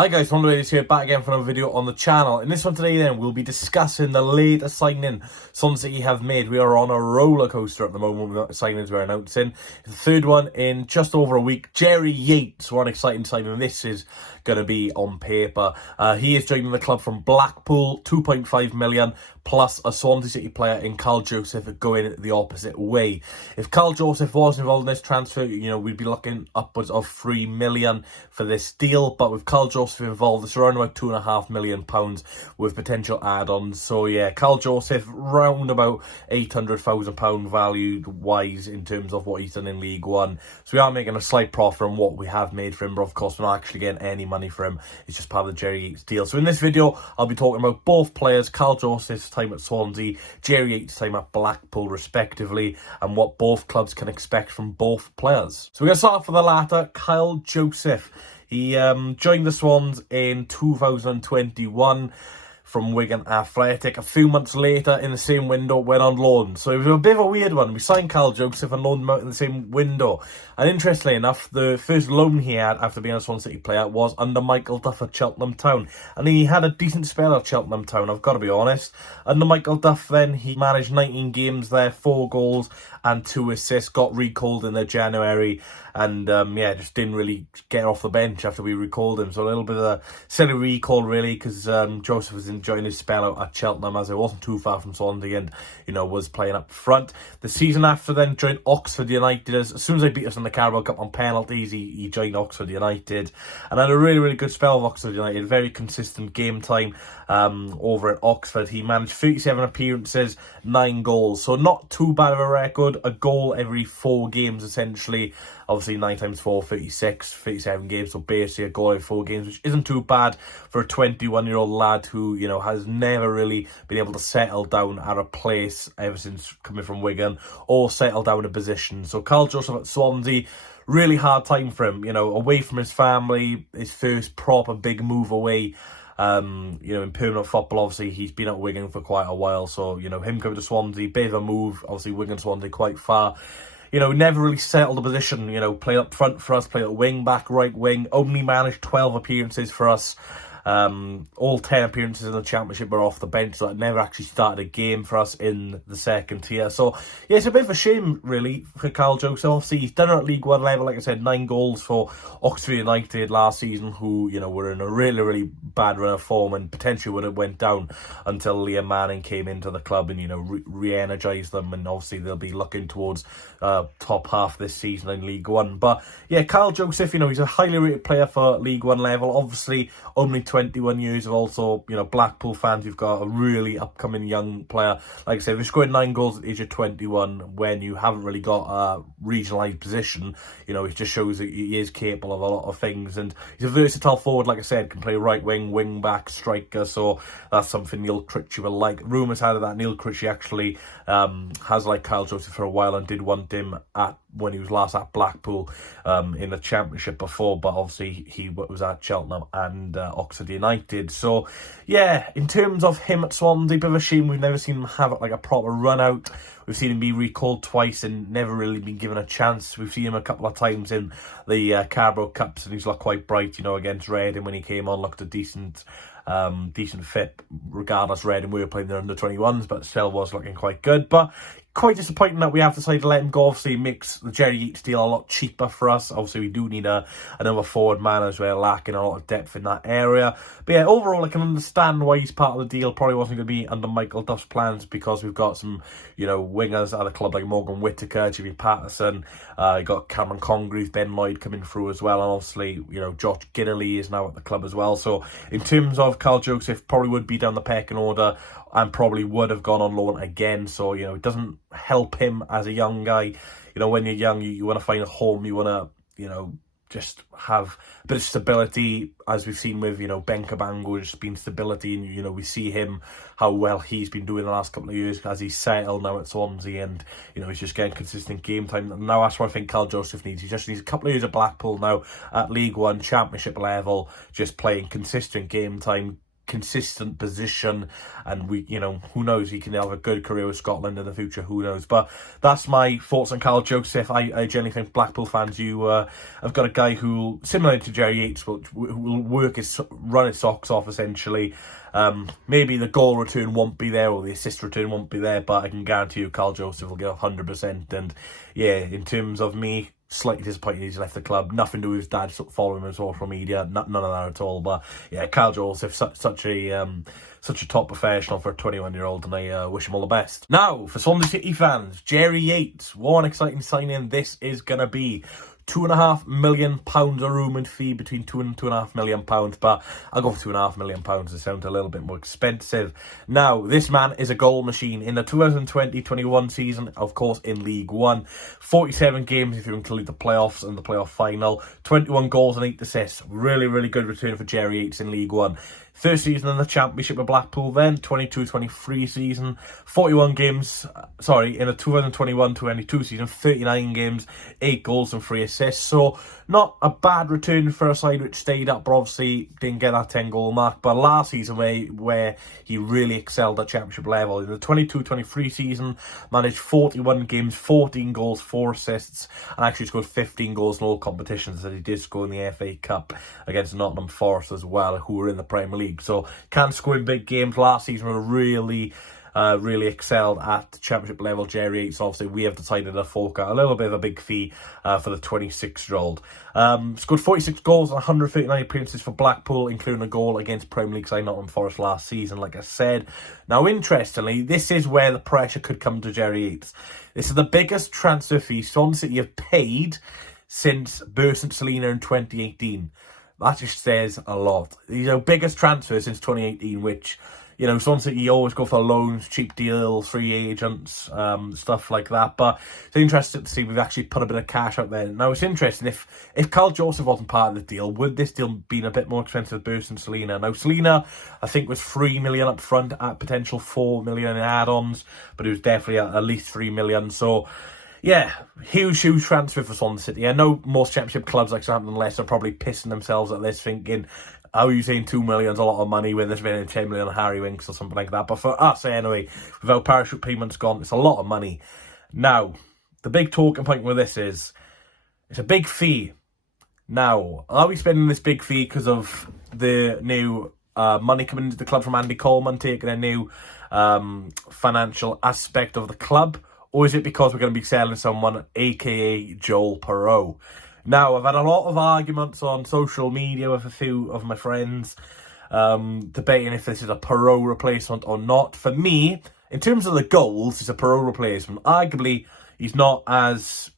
Hi guys, Yates here, back again for another video on the channel. In this one today then, we'll be discussing the latest signing Swansea City have made. We are on a roller coaster at the moment with the signings we're announcing. The third one in just over a week. Yates, what an exciting signing this is going to be on paper. He is joining the club from Blackpool, 2.5 million, plus a Swansea City player in Carl Joseph going the opposite way. If Carl Joseph was involved in this transfer, we'd be looking upwards of 3 million for this deal, but with Carl Joseph involved, it's around about £2.5 million with potential add-ons. So yeah, Carl Joseph round about £800,000 value wise in terms of what he's done in League One. So we are making a slight profit from what we have made for him, but of course we're not actually getting any money for him. It's just part of the Yates deal. So in this video, I'll be talking about both players, Carl Joseph's time at Swansea, Yates' time at Blackpool respectively, and what both clubs can expect from both players. So we're going to start off with the latter, Carl Joseph. He joined the Swans in 2021 from Wigan Athletic. A few months later, in the same window, went on loan. So it was a bit of a weird one. We signed Carl Joseph and loaned him out in the same window. And interestingly enough, the first loan he had after being a Swansea City player was under Michael Duff at Cheltenham Town. And he had a decent spell at Cheltenham Town, I've got to be honest. Under Michael Duff then, he managed 19 games there, 4 goals and 2 assists, got recalled in the January. And just didn't really get off the bench after we recalled him. So a little bit of a silly recall really, because Joseph was enjoying his spell out at Cheltenham, as it wasn't too far from Swansea, and was playing up front. The season after then joined Oxford United. As soon as they beat us in the Carabao Cup on penalties, he joined Oxford United and had a really good spell with Oxford United. Very consistent game time over at Oxford. He managed 37 appearances, 9 goals, so not too bad of a record. A goal every 4 games essentially. Obviously 9 times 4, 36, 37 games, so basically a goal every 4 games, which isn't too bad for a 21-year-old lad who, has never really been able to settle down at a place ever since coming from Wigan, or settle down a position. So Carl Joseph at Swansea, really hard time for him, away from his family, his first proper big move away. In permanent football, obviously, he's been at Wigan for quite a while, so, him coming to Swansea, bit of a move, obviously Wigan Swansea quite far. Never really settled the position, played up front for us, played at wing back, right wing, only managed 12 appearances for us. All 10 appearances in the Championship were off the bench, so it never actually started a game for us in the second tier. So, yeah, it's a bit of a shame, really, for Carl Joseph. Obviously, he's done it at League One level, like I said, 9 goals for Oxford United last season, who, were in a really bad run of form and potentially would have went down until Liam Manning came into the club and, re-energised them. And obviously, they'll be looking towards top half this season in League One. But, yeah, Carl Joseph, he's a highly rated player for League One level. Obviously, only 21 years of also, Blackpool fans, you've got a really upcoming young player. Like I said, if you're scoring 9 goals at the age of 21 when you haven't really got a regionalised position, it just shows that he is capable of a lot of things. And he's a versatile forward, like I said, can play right wing, wing back, striker. So that's something Neil Critchley will like. Rumours had it that Neil Critchley actually has liked Carl Joseph for a while and did want him when he was last at Blackpool in the Championship before, but obviously he was at Cheltenham and Oxford United. So yeah, in terms of him at Swansea, bit of a shame we've never seen him have like a proper run out. We've seen him be recalled twice and never really been given a chance. We've seen him a couple of times in the Carabao Cups and he's looked quite bright, against Reading when he came on, looked a decent fit. Regardless, Reading were playing their under-21s, but still was looking quite good. But quite disappointing that we have decided to let him go. Obviously, it makes the Yates deal a lot cheaper for us. Obviously, we do need another forward man as we're lacking a lot of depth in that area. But yeah, overall, I can understand why he's part of the deal. Probably wasn't going to be under Michael Duff's plans because we've got some, wingers at the club like Morgan Whittaker, Jimmy Patterson. You got Cameron Congreve, Ben Lloyd coming through as well. And obviously, Josh Giddley is now at the club as well. So in terms of Carl Joseph, probably would be down the pecking order and probably would have gone on loan again. So, it doesn't help him as a young guy. When you're young, you want to find a home. You want to, just have a bit of stability, as we've seen with, Ben Cabango, just been stability. And, we see him, how well he's been doing the last couple of years as he's settled now at Swansea. And, he's just getting consistent game time. And now that's what I think Carl Joseph needs. He just needs a couple of years at Blackpool now at League One, Championship level, just playing consistent game time, consistent position, and who knows, he can have a good career with Scotland in the future, who knows. But that's my thoughts on Carl Joseph. I generally think Blackpool fans, you have got a guy who, similar to Jerry Yates, will run his socks off essentially. Maybe the goal return won't be there, or the assist return won't be there, but I can guarantee you Carl Joseph will get 100%. And yeah, in terms of me, slightly disappointed he's left the club. Nothing to do with his dad following him on social media. None of that at all. But yeah, Carl Joseph, such a top professional for a 21-year-old, and I wish him all the best. Now, for Swansea City fans, Jerry Yates, what an exciting signing this is going to be. £2.5 million a rooming fee, between £2 and £2.5 million, but I'll go for £2.5 million. It sounds a little bit more expensive. Now, this man is a goal machine. In the 2020-21 season, of course, in League One, 47 games if you include the playoffs and the playoff final, 21 goals and 8 assists. Really, really good return for Jerry Yates in League One. First season in the Championship with Blackpool then, 22-23 season, 41 games, in the 2021-22 season, 39 games, 8 goals and 3 assists. So, not a bad return for a side which stayed up, but obviously didn't get that 10-goal mark. But last season, where he really excelled at Championship level, in the 22-23 season, managed 41 games, 14 goals, 4 assists, and actually scored 15 goals in all competitions, that he did score in the FA Cup against Nottingham Forest as well, who were in the Premier League. So can score in big games. Last season was really excelled at the Championship level. Jerry Yates, obviously we have decided to fork out a little bit of a big fee for the 26-year-old. Scored 46 goals and 139 appearances for Blackpool, including a goal against Premier League side Nottingham Forest last season, like I said. Now, interestingly, this is where the pressure could come to Jerry Yates. This is the biggest transfer fee Swansea City have paid since Burst Selina in 2018. That just says a lot. These are biggest transfers since 2018, which, Swansea City always go for loans, cheap deals, free agents, stuff like that. But it's interesting to see we've actually put a bit of cash out there. Now, it's interesting, if Carl Joseph wasn't part of the deal, would this deal been a bit more expensive with Burst and Selina? Now, Selina, I think, was $3 million up front at potential $4 million in add-ons, but it was definitely at least $3 million. So, yeah, huge transfer for Swansea City. I know most Championship clubs like Southampton and Leicester are probably pissing themselves at this, thinking, how are you saying $2 million is a lot of money when there's been $10 million on Harry Winks or something like that? But for us, anyway, without parachute payments gone, it's a lot of money. Now, the big talking point with this is, it's a big fee. Now, are we spending this big fee because of the new money coming into the club from Andy Coleman, taking a new financial aspect of the club? Or is it because we're going to be selling someone, a.k.a. Joel Perreault? Now, I've had a lot of arguments on social media with a few of my friends debating if this is a Perreault replacement or not. For me, in terms of the goals, it's a Perreault replacement. Arguably, he's not as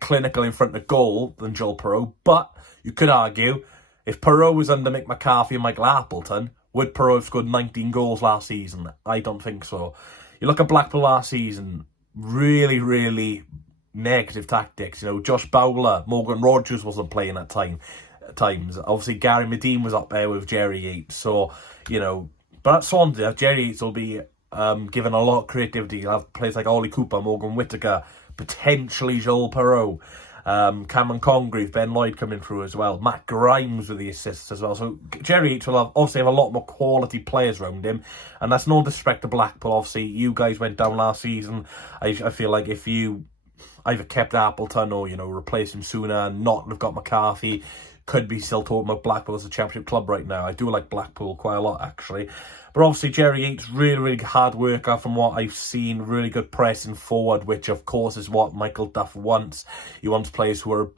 clinical in front of goal than Joel Perreault, but you could argue, if Perreault was under Mick McCarthy and Michael Appleton, would Perreault have scored 19 goals last season? I don't think so. You look at Blackpool last season, really, really negative tactics. Josh Bowler, Morgan Rogers wasn't playing at times. Obviously, Gary Medine was up there with Jerry Yates. So, but at Swansea, Jerry Yates will be given a lot of creativity. You'll have players like Ollie Cooper, Morgan Whittaker, potentially Joel Perreault, Cameron Congreve, Ben Lloyd coming through as well. Matt Grimes with the assists as well. So Jerry Yates will obviously have a lot more quality players around him. And that's no disrespect to Blackpool. Obviously, you guys went down last season. I feel like if you either kept Appleton or, replaced him sooner and not have got McCarthy, could be still talking about Blackpool as a Championship club right now. I do like Blackpool quite a lot, actually. But obviously, Jerry Yates, really, really hard worker from what I've seen. Really good pressing forward, which, of course, is what Michael Duff wants. He wants players who've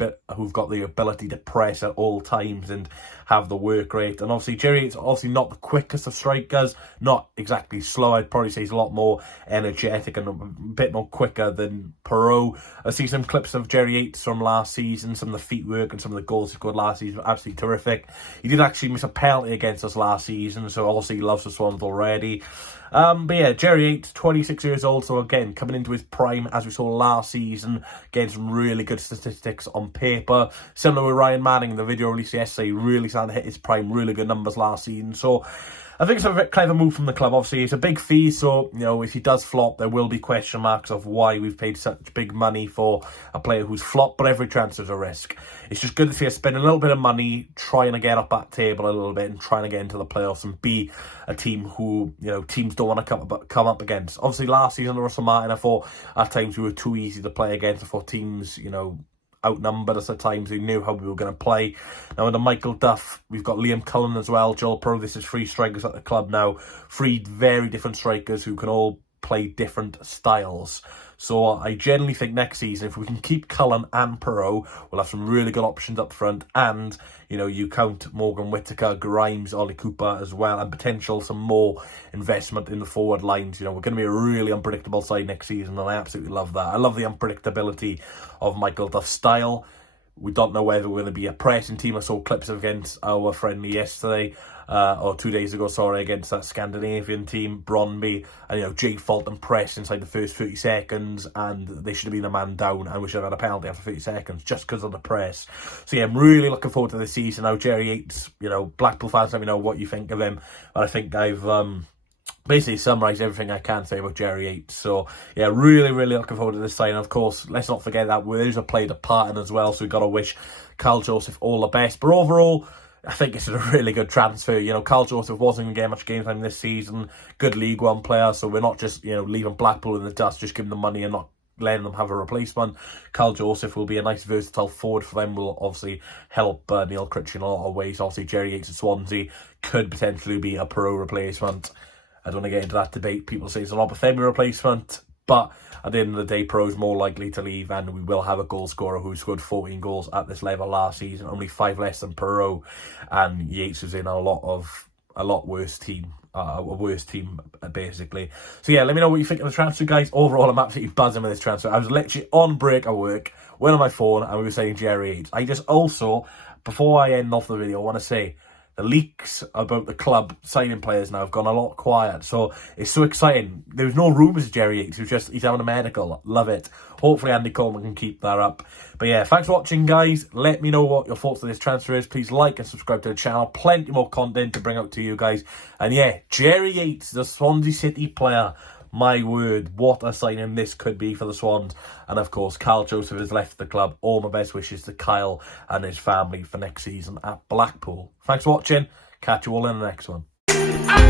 got the ability to press at all times and have the work rate. And obviously, Jerry Yates obviously not the quickest of strikers, not exactly slow. I'd probably say he's a lot more energetic and a bit more quicker than Perreault. I see some clips of Jerry Yates from last season, some of the feet work and some of the goals he scored last season were absolutely terrific. He did actually miss a penalty against us last season, so obviously he loves the Swans already. But yeah, Jerry Yates, 26 years old, so again, coming into his prime, as we saw last season, getting some really good statistics on paper. Similar with Ryan Manning, the video released yesterday, really starting to hit his prime, really good numbers last season. So I think it's a bit clever move from the club. Obviously, it's a big fee, so, you know, if he does flop, there will be question marks of why we've paid such big money for a player who's flopped, but every transfer's a risk. It's just good to see us spend a little bit of money trying to get up that table a little bit and trying to get into the playoffs and be a team who, you know, teams don't want to come up against. Obviously, last season, under Russell Martin, I thought at times we were too easy to play against. I thought teams, you know, outnumbered us at times. We knew how we were going to play. Now under Michael Duff, we've got Liam Cullen as well, Joel Pro. This is 3 strikers at the club now. 3 very different strikers who can all play different styles. So I generally think next season, if we can keep Cullen and Perot, we'll have some really good options up front. And, you know, you count Morgan Whittaker, Grimes, Ollie Cooper as well, and potential some more investment in the forward lines. You know, we're going to be a really unpredictable side next season, and I absolutely love that. I love the unpredictability of Michael Duff's style. We don't know whether we're going to be a pressing team. I saw clips against our friendly yesterday, or 2 days ago, sorry, against that Scandinavian team, Brøndby, and, you know, Jake Fulton pressed inside the first 30 seconds, and they should have been a man down, and we should have had a penalty after 30 seconds, just because of the press. So, yeah, I'm really looking forward to this season. Now, Jerry Yates, you know, Blackpool fans, let me know what you think of him. I think I've basically summarised everything I can say about Jerry Yates. So, yeah, really, really looking forward to this signing. Of course, let's not forget that Wales have played a part in as well, so we've got to wish Carl Joseph all the best. But overall, I think it's a really good transfer. You know, Carl Joseph wasn't going to get much game time this season. Good League One player, so we're not just, you know, leaving Blackpool in the dust, just giving them money and not letting them have a replacement. Carl Joseph will be a nice versatile forward for them. Will obviously help Neil Critchley in a lot of ways. Obviously, Jerry Yates at Swansea could potentially be a Perot replacement. I don't want to get into that debate. People say it's an Obafemi replacement, but at the end of the day, Perot's more likely to leave, and we will have a goal scorer who scored 14 goals at this level last season, only 5 less than Perot, and Yates was in a worse team, basically. So yeah, let me know what you think of the transfer, guys. Overall, I'm absolutely buzzing with this transfer. I was literally on break at work, went on my phone, and we were saying Jerry Yates. I just also, before I end off the video, I want to say, the leaks about the club signing players now have gone a lot quiet. So it's so exciting. There was no rumours of Jerry Yates. He's having a medical. Love it. Hopefully Andy Coleman can keep that up. But yeah, thanks for watching, guys. Let me know what your thoughts on this transfer is. Please like and subscribe to the channel. Plenty more content to bring out to you guys. And yeah, Jerry Yates, the Swansea City player. My word, what a signing this could be for the Swans. And of course, Carl Joseph has left the club. All my best wishes to Kyle and his family for next season at Blackpool. Thanks for watching. Catch you all in the next one. I